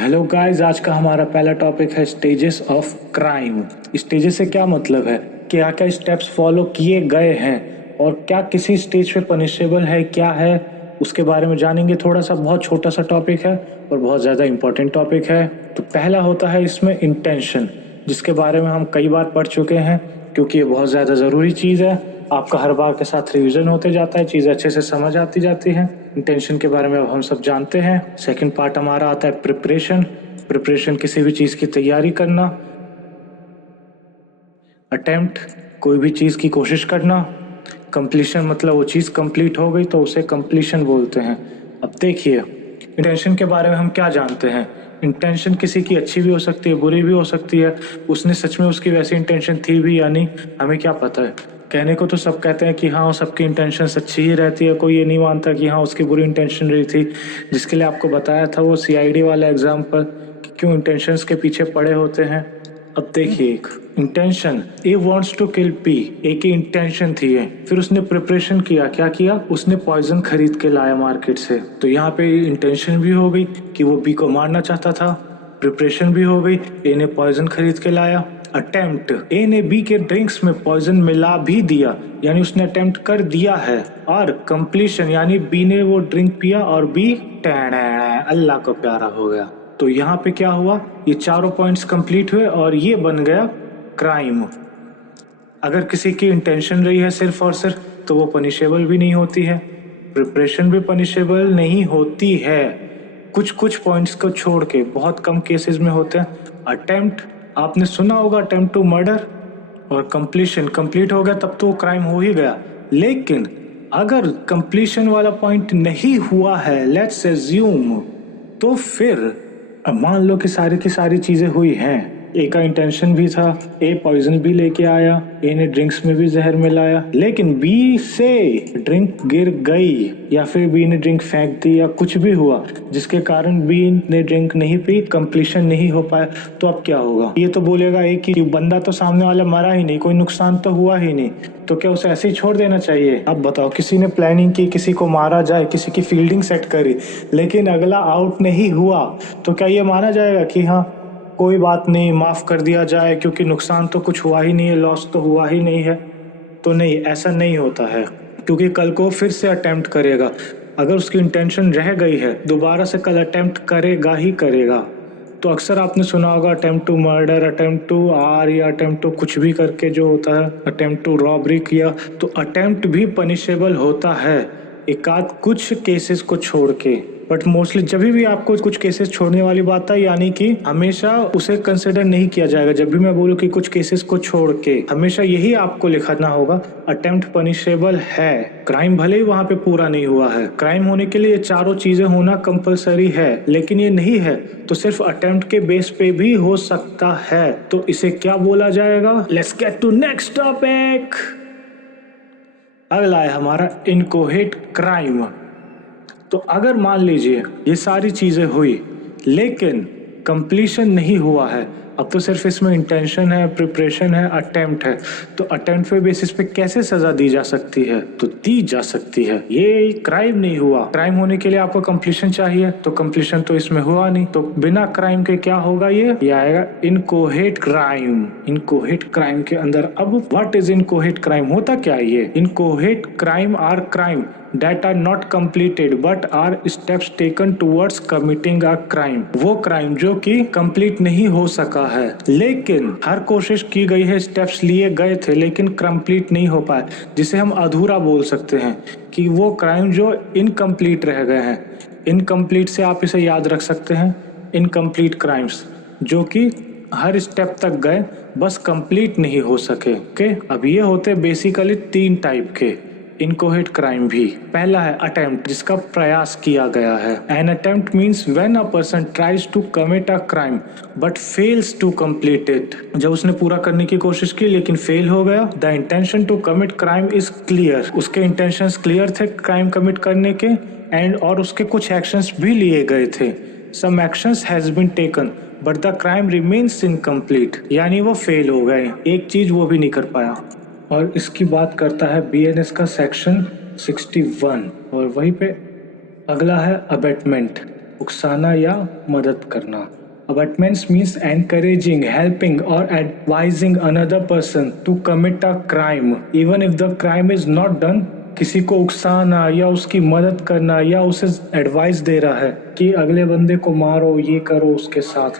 Hello guys, आज का हमारा पहला टॉपिक है स्टेजेस ऑफ क्राइम। स्टेजेस से क्या मतलब है, क्या क्या स्टेप्स फॉलो किए गए हैं और क्या किसी स्टेज पे पनिशेबल है, क्या है उसके बारे में जानेंगे। थोड़ा सा बहुत छोटा सा टॉपिक है और बहुत ज़्यादा इम्पोर्टेंट टॉपिक है। तो पहला होता है इसमें इंटेंशन, जिसके बारे में हम कई बार पढ़ चुके हैं क्योंकि ये बहुत ज़्यादा ज़रूरी चीज़ है। आपका हर बार के साथ रिवीजन होते जाता है, चीज़ें अच्छे से समझ आती जाती हैं। इंटेंशन के बारे में अब हम सब जानते हैं। सेकंड पार्ट हमारा आता है प्रिपरेशन। प्रिपरेशन किसी भी चीज़ की तैयारी करना। अटेम्प्ट कोई भी चीज़ की कोशिश करना। कंप्लीशन मतलब वो चीज़ कंप्लीट हो गई तो उसे कंप्लीशन बोलते हैं। अब देखिए, इंटेंशन के बारे में हम क्या जानते हैं। इंटेंशन किसी की अच्छी भी हो सकती है, बुरी भी हो सकती है। उसने सच में उसकी वैसी इंटेंशन थी भी या नहीं, हमें क्या पता है। कहने को तो सब कहते हैं कि हाँ सबकी इंटेंशन अच्छी ही रहती है, कोई ये नहीं मानता कि हाँ उसकी बुरी इंटेंशन रही थी। जिसके लिए आपको बताया था वो सीआईडी वाला एग्जाम्पल कि क्यों इंटेंशंस के पीछे पड़े होते हैं। अब देखिए, एक intention, A wants to kill P, A की इंटेंशन थी ये। फिर उसने प्रिपरेशन किया, क्या किया, उसने पॉइजन खरीद के लाया मार्केट से। तो यहाँ पे इंटेंशन भी हो गई कि वो बी को मारना चाहता था, प्रिपरेशन भी हो गई, ए ने पॉइजन खरीद के लाया। अटेम्प्ट, ए ने बी के ड्रिंक्स में पॉइजन मिला भी दिया, यानी उसने अटेम्प्ट कर दिया है। और कंप्लीशन यानी बी ने वो ड्रिंक पिया और बी अल्लाह को प्यारा हो गया। तो यहाँ पे क्या हुआ, ये चारों पॉइंट्स कंप्लीट हुए और ये बन गया क्राइम। अगर किसी की इंटेंशन रही है सिर्फ और सिर्फ तो वो पनिशेबल भी नहीं होती है, प्रिपरेशन भी पनिशेबल नहीं होती है, कुछ कुछ पॉइंट्स को छोड़ के बहुत कम केसेस में होते हैं। अटेम्प्ट, आपने सुना होगा अटेम्प्ट टू मर्डर, और कंप्लीशन कंप्लीट हो गया तब तो क्राइम हो ही गया। लेकिन अगर कंप्लीशन वाला पॉइंट नहीं हुआ है, लेट्स एज्यूम, तो फिर अब मान लो कि सारी की सारी चीजें हुई हैं। ए का इंटेंशन भी था, ए पॉइजन भी लेके आया, ए ने ड्रिंक्स में भी जहर मिलाया, लेकिन बी से ड्रिंक गिर गई या फिर बी ने ड्रिंक फेंक दी या कुछ भी हुआ जिसके कारण बी ने ड्रिंक नहीं पी, कंप्लीशन नहीं हो पाया। तो अब क्या होगा, ये तो बोलेगा एक कि बंदा तो सामने वाला मरा ही नहीं, कोई नुकसान तो हुआ ही नहीं, तो क्या उसे ऐसे ही छोड़ देना चाहिए। अब बताओ, किसी ने प्लानिंग की किसी को मारा जाए, किसी की फील्डिंग सेट करी, लेकिन अगला आउट नहीं हुआ, तो क्या ये माना जाएगा कि हाँ कोई बात नहीं, माफ कर दिया जाए क्योंकि नुकसान तो कुछ हुआ ही नहीं है, लॉस तो हुआ ही नहीं है। तो नहीं, ऐसा नहीं होता है, क्योंकि कल को फिर से अटेम्प्ट करेगा। अगर उसकी इंटेंशन रह गई है, दोबारा से कल अटेम्प्ट करेगा ही करेगा। तो अक्सर आपने सुना होगा attempt to murder, attempt to आर या अटेम्प्ट टू कुछ भी करके जो होता है, अटेम्प्ट टू रॉबरी किया, तो अटेम्प्ट भी पनिशेबल होता है, एक आध कुछ केसेस को छोड़ के। बट मोस्टली जब भी आपको कुछ केसेस छोड़ने वाली बात है, यानी कि हमेशा उसे कंसिडर नहीं किया जाएगा। जब भी मैं बोलूँ कि कुछ केसेस को छोड़ के, हमेशा यही आपको लिखना होगा, अटेम्प्ट पनिशेबल है। क्राइम भले ही वहां पे पूरा नहीं हुआ है, क्राइम होने के लिए ये चारों चीजें होना कंपलसरी है, लेकिन ये नहीं है तो सिर्फ अटेम्प्ट के बेस पे भी हो सकता है। तो इसे क्या बोला जाएगा। Let's get to next topic. अगला है हमारा इनकोहेट क्राइम। तो अगर मान लीजिए ये सारी चीजें हुई लेकिन कंप्लीशन नहीं हुआ है, अब तो सिर्फ इसमें इंटेंशन है, प्रिपरेशन है, अटेम्प्ट है, तो अटेम्प्ट पे बेसिस पे कैसे सजा दी जा सकती है, तो दी जा सकती है। ये क्राइम नहीं हुआ, क्राइम होने के लिए आपको कंप्लीशन चाहिए, तो कंप्लीशन तो इसमें हुआ नहीं, तो बिना क्राइम के क्या होगा, ये आएगा इनकोहेट क्राइम। इनकोहेट क्राइम के अंदर अब व्हाट इज इनकोहेट क्राइम, होता क्या है ये। Inchoate crime are crime that are not completed but are steps taken towards committing a crime। वो क्राइम जो कि कंप्लीट नहीं हो सका है, लेकिन हर कोशिश की गई है, स्टेप्स लिए गए थे लेकिन कंप्लीट नहीं हो पाए, जिसे हम अधूरा बोल सकते हैं कि वो क्राइम जो इनकम्प्लीट रह गए हैं। इनकम्प्लीट से आप इसे याद रख सकते हैं, इनकम्प्लीट क्राइम्स जो कि हर स्टेप तक गए बस कंप्लीट नहीं हो सके। ओके, अब ये होते बेसिकली तीन टाइप के इनकोहेट क्राइम भी। पहला है अटेम्प्ट, जिसका प्रयास किया गया है। An attempt means when a person tries to commit a crime but fails to complete it. जब उसने पूरा करने की कोशिश की लेकिन फेल हो गया। The intention to commit crime is clear, उसके इंटेंशंस क्लियर थे क्राइम कमिट करने के, एंड और उसके कुछ एक्शंस भी लिए गए थे। Some actions has been taken but the crime remains incomplete, यानी वो फेल हो गए, एक चीज वो भी नहीं कर पाया। और इसकी बात करता है बीएनएस का सेक्शन 61, और वहीं पे अगला है अबेटमेंट। उकसाना या मदद करना। Abetments means encouraging, helping or advising another person to commit a crime even if the crime is not done। किसी को उकसाना या उसकी मदद करना या उसे एडवाइस दे रहा है कि अगले बंदे को मारो, ये करो उसके साथ,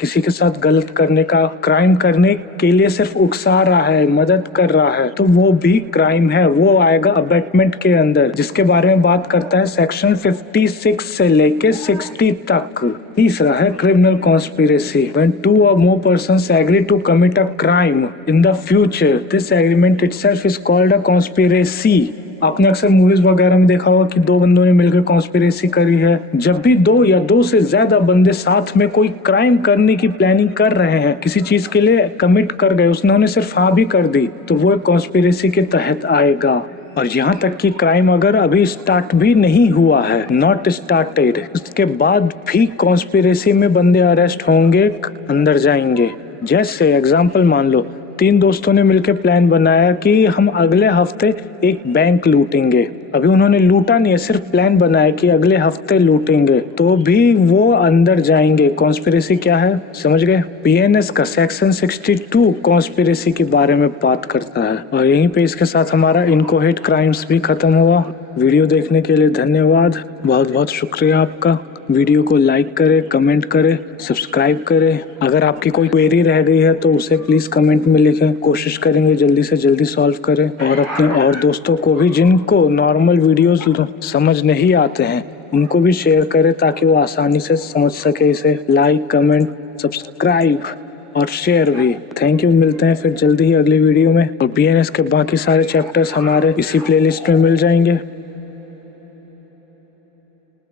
किसी के साथ गलत करने का, क्राइम करने के लिए सिर्फ उकसा रहा है, मदद कर रहा है, तो वो भी क्राइम है, वो आएगा अबेटमेंट के अंदर, जिसके बारे में बात करता है सेक्शन 56 से लेके 60 तक। तीसरा है criminal conspiracy. When two or more persons agree to commit a crime in the future, this agreement itself is called a conspiracy। आपने अक्सर मूवीज वगैरह में देखा होगा कि दो बंदों ने मिलकर कॉन्स्पिरेसी करी है। जब भी दो या दो से ज्यादा बंदे साथ में कोई क्राइम करने की प्लानिंग कर रहे हैं, किसी चीज के लिए कमिट कर गए, उन्होंने सिर्फ हाँ भी कर दी, तो वो एक कॉन्स्पिरेसी के तहत आएगा। और यहाँ तक कि क्राइम अगर अभी स्टार्ट भी नहीं हुआ है, नॉट स्टार्टेड, उसके बाद भी कॉन्स्पिरेसी में बंदे अरेस्ट होंगे, अंदर जाएंगे। जैसे एग्जाम्पल मान लो, तीन दोस्तों ने मिलकर प्लान बनाया कि हम अगले हफ्ते एक बैंक लूटेंगे। अभी उन्होंने लूटा नहीं है, सिर्फ प्लान बनाया कि अगले हफ्ते लूटेंगे, तो भी वो अंदर जाएंगे। कॉन्स्पिरेसी क्या है, समझ गए? बीएनएस का सेक्शन 62 कॉन्स्पिरेसी के बारे में बात करता है। और यहीं पे इसके साथ हमारा इनकोहेट क्राइम्स भी खत्म हुआ। वीडियो देखने के लिए धन्यवाद, बहुत बहुत शुक्रिया आपका। वीडियो को लाइक करें, कमेंट करें, सब्सक्राइब करें। अगर आपकी कोई क्वेरी रह गई है तो उसे प्लीज़ कमेंट में लिखें, कोशिश करेंगे जल्दी से जल्दी सॉल्व करें। और अपने और दोस्तों को भी जिनको नॉर्मल वीडियोस समझ नहीं आते हैं उनको भी शेयर करें ताकि वो आसानी से समझ सके इसे। लाइक, कमेंट, सब्सक्राइब और शेयर भी। थैंक यू, मिलते हैं फिर जल्दी ही अगली वीडियो में। और बीएनएस के बाकी सारे चैप्टर्स हमारे इसी प्लेलिस्ट में मिल जाएंगे।